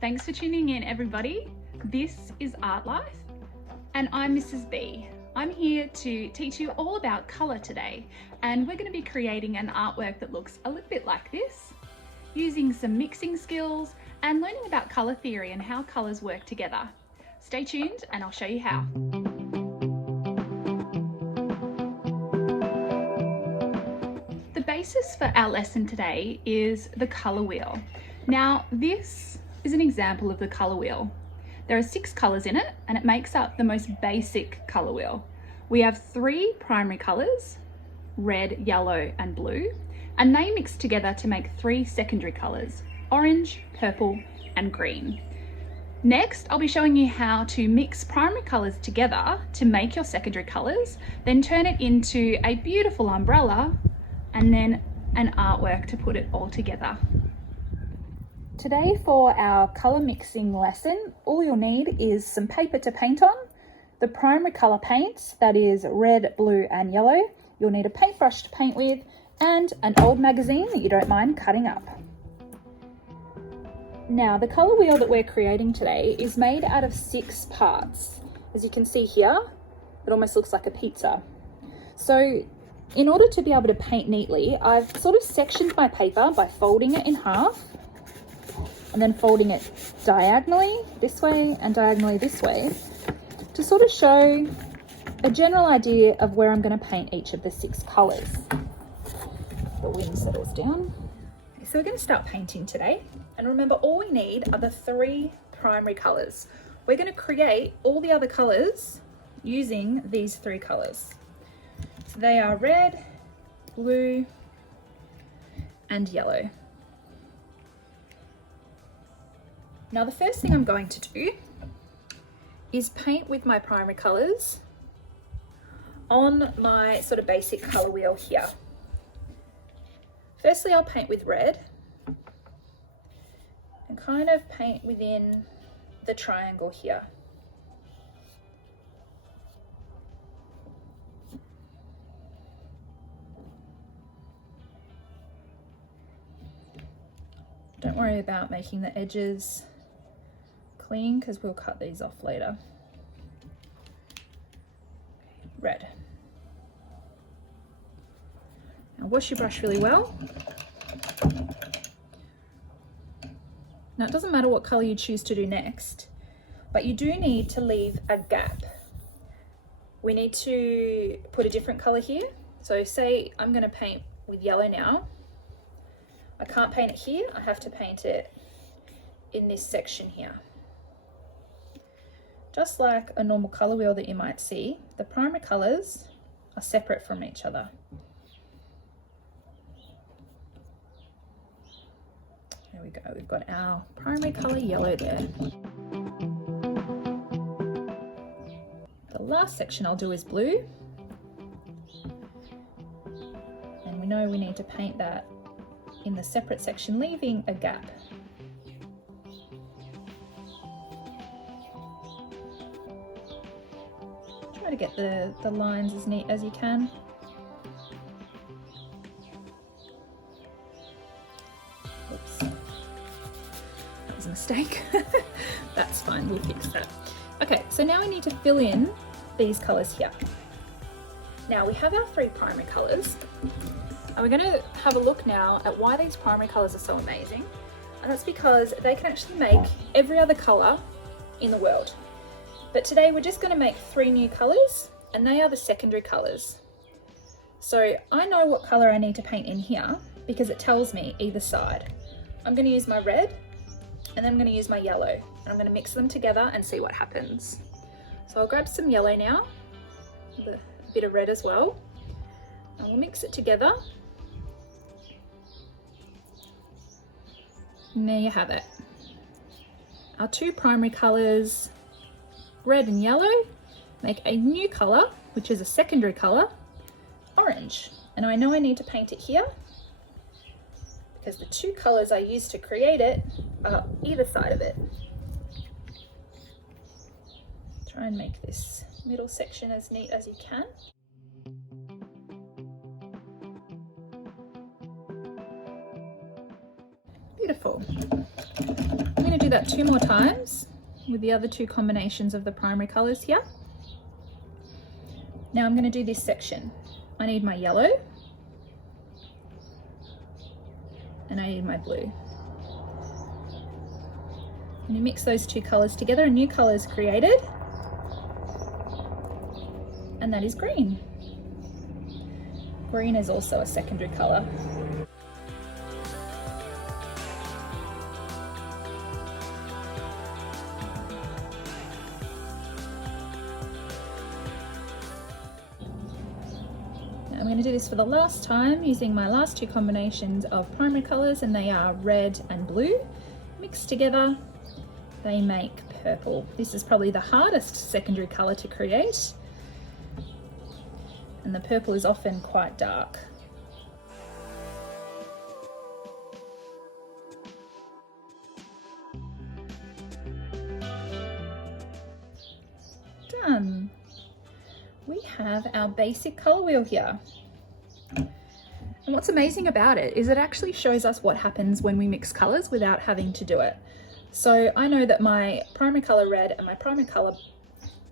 Thanks for tuning in, everybody. This is Art Life, and I'm Mrs. B. I'm here to teach you all about colour today, and we're going to be creating an artwork that looks a little bit like this, using some mixing skills and learning about colour theory and how colours work together. Stay tuned and I'll show you how. The basis for our lesson today is the colour wheel. Now, this is an example of the colour wheel. There are 6 colours in it, and it makes up the most basic colour wheel. We have 3 primary colours, red, yellow and blue, and they mix together to make 3 secondary colours, orange, purple and green. Next, I'll be showing you how to mix primary colours together to make your secondary colours, then turn it into a beautiful umbrella, and then an artwork to put it all together. Today for our colour mixing lesson, all you'll need is some paper to paint on, the primary colour paints, that is red, blue and yellow. You'll need a paintbrush to paint with, and an old magazine that you don't mind cutting up. Now, the colour wheel that we're creating today is made out of 6 parts. As you can see here, it almost looks like a pizza. So in order to be able to paint neatly, I've sort of sectioned my paper by folding it in half and then folding it diagonally this way and diagonally this way to sort of show a general idea of where I'm going to paint each of the 6 colours. The wind settles down. So we're going to start painting today, and remember, all we need are the 3 primary colours. We're going to create all the other colours using these 3 colours. So they are red, blue and yellow. Now the first thing I'm going to do is paint with my primary colours on my sort of basic colour wheel here. Firstly, I'll paint with red and kind of paint within the triangle here. Don't worry about making the edges clean because we'll cut these off later. Red. Now wash your brush really well. Now it doesn't matter what colour you choose to do next, but you do need to leave a gap. We need to put a different colour here. So say I'm going to paint with yellow now. I can't paint it here, I have to paint it in this section here. Just like a normal colour wheel that you might see, the primary colours are separate from each other. There we go, we've got our primary colour yellow there. The last section I'll do is blue. And we know we need to paint that in the separate section, leaving a gap. Try to get the lines as neat as you can. Oops, that was a mistake. That's fine, we'll fix that. Okay, so now we need to fill in these colours here. Now we have our 3 primary colours, and we're going to have a look now at why these primary colours are so amazing. And that's because they can actually make every other colour in the world. But today we're just going to make 3 new colours, and they are the secondary colours. So I know what colour I need to paint in here because it tells me either side. I'm going to use my red, and then I'm going to use my yellow, and I'm going to mix them together and see what happens. So I'll grab some yellow now, with a bit of red as well, and we'll mix it together. And there you have it. Our 2 primary colours, red and yellow, make a new colour, which is a secondary colour, orange. And I know I need to paint it here because the 2 colours I used to create it are either side of it. Try and make this middle section as neat as you can. Beautiful. I'm going to do do that 2 more times with the other 2 combinations of the primary colours here. Now I'm going to do this section. I need my yellow and I need my blue. And you mix those 2 colours together, a new colour is created, and that is green. Green is also a secondary colour. I'm going to do this for the last time using my last 2 combinations of primary colours, and they are red and blue. Mixed together, they make purple. This is probably the hardest secondary colour to create, and the purple is often quite dark. Done. We have our basic colour wheel here. And what's amazing about it is it actually shows us what happens when we mix colours without having to do it. So I know that my primary colour red and my primary colour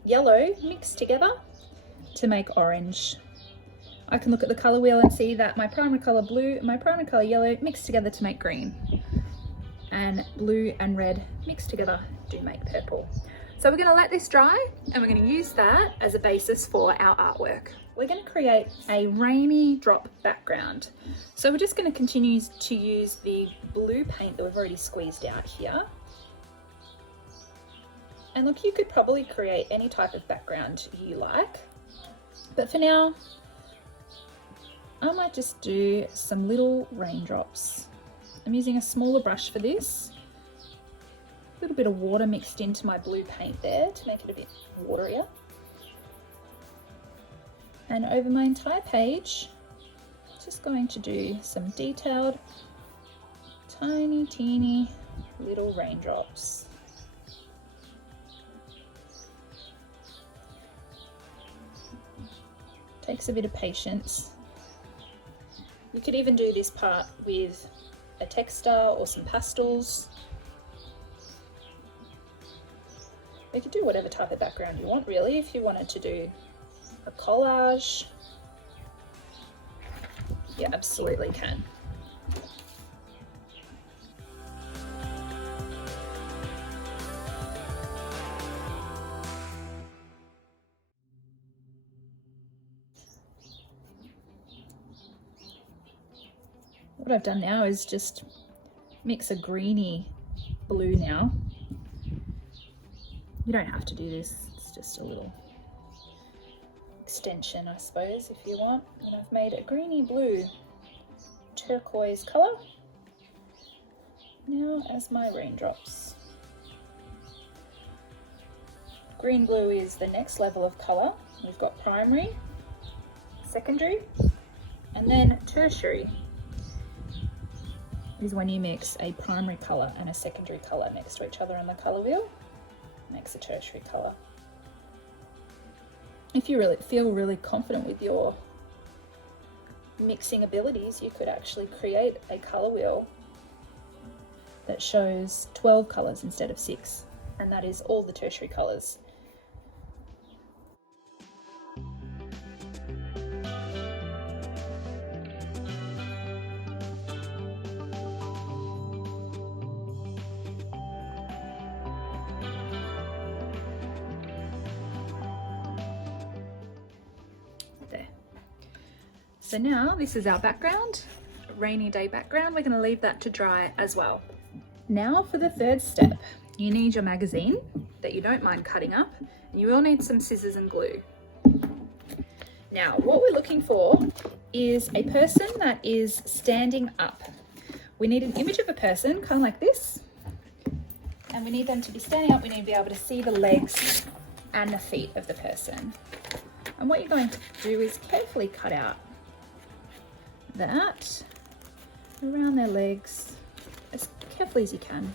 yellow mix together to make orange. I can look at the colour wheel and see that my primary colour blue and my primary colour yellow mix together to make green. And blue and red mixed together do make purple. So we're going to let this dry and we're going to use that as a basis for our artwork. We're going to create a rainy drop background. So we're just going to continue to use the blue paint that we've already squeezed out here. And look, you could probably create any type of background you like, but for now, I might just do some little raindrops. I'm using a smaller brush for this. A little bit of water mixed into my blue paint there to make it a bit waterier. And over my entire page, just going to do some detailed, tiny, teeny little raindrops. Takes a bit of patience. You could even do this part with a texture or some pastels. You could do whatever type of background you want, really. If you wanted to do a collage, you absolutely can. What I've done now is just mix a greeny blue now. You don't have to do this, it's just a little extension, I suppose, if you want. And I've made a greeny blue turquoise colour now as my raindrops. Green blue is the next level of colour. We've got primary, secondary, and then tertiary is when you mix a primary colour and a secondary colour next to each other on the colour wheel. Makes a tertiary colour. If you feel really confident with your mixing abilities, you could actually create a colour wheel that shows 12 colours instead of 6, and that is all the tertiary colours. So now this is our background, a rainy day background. We're going to leave that to dry as well. Now for the third step, you need your magazine that you don't mind cutting up, and you will need some scissors and glue. Now what we're looking for is a person that is standing up. We need an image of a person, kind of like this, and we need them to be standing up. We need to be able to see the legs and the feet of the person. And what you're going to do is carefully cut out that around their legs as carefully as you can.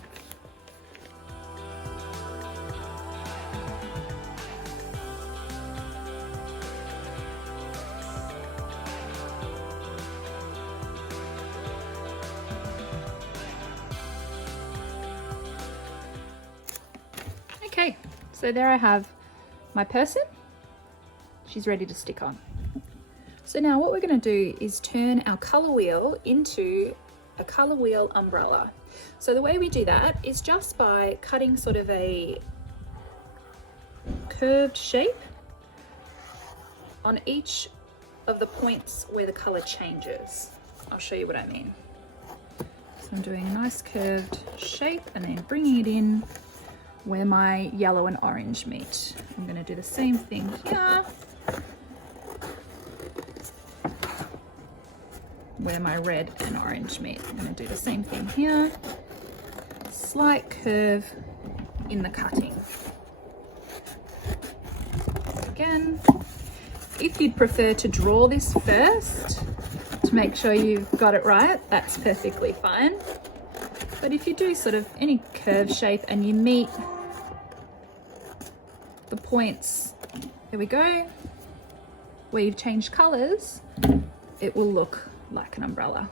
So there I have my person. She's ready to stick on. So now what we're going to do is turn our colour wheel into a colour wheel umbrella. So the way we do that is just by cutting sort of a curved shape on each of the points where the colour changes. I'll show you what I mean. So I'm doing a nice curved shape and then bringing it in where my yellow and orange meet. I'm going to do the same thing here, where my red and orange meet. I'm going to do the same thing here. Slight curve in the cutting. Again, if you'd prefer to draw this first to make sure you've got it right, that's perfectly fine. But if you do sort of any curve shape and you meet the points, there we go, where you've changed colours, it will look like an umbrella.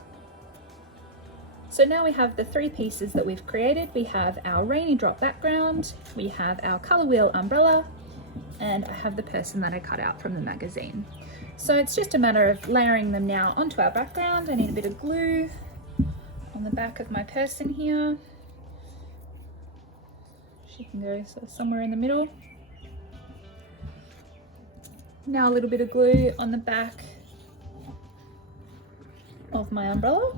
So now we have the three pieces that we've created. We have our rainy drop background, we have our colour wheel umbrella, and I have the person that I cut out from the magazine. So it's just a matter of layering them now onto our background. I need a bit of glue on the back of my person here. She can go somewhere in the middle. Now a little bit of glue on the back of my umbrella.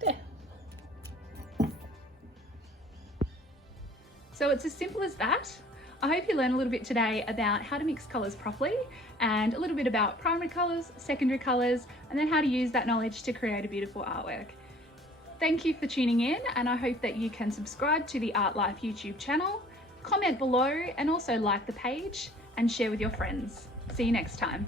There. So it's as simple as that. I hope you learned a little bit today about how to mix colours properly and a little bit about primary colours, secondary colours, and then how to use that knowledge to create a beautiful artwork. Thank you for tuning in, and I hope that you can subscribe to the Artlife YouTube channel, comment below, and also like the page and share with your friends. See you next time.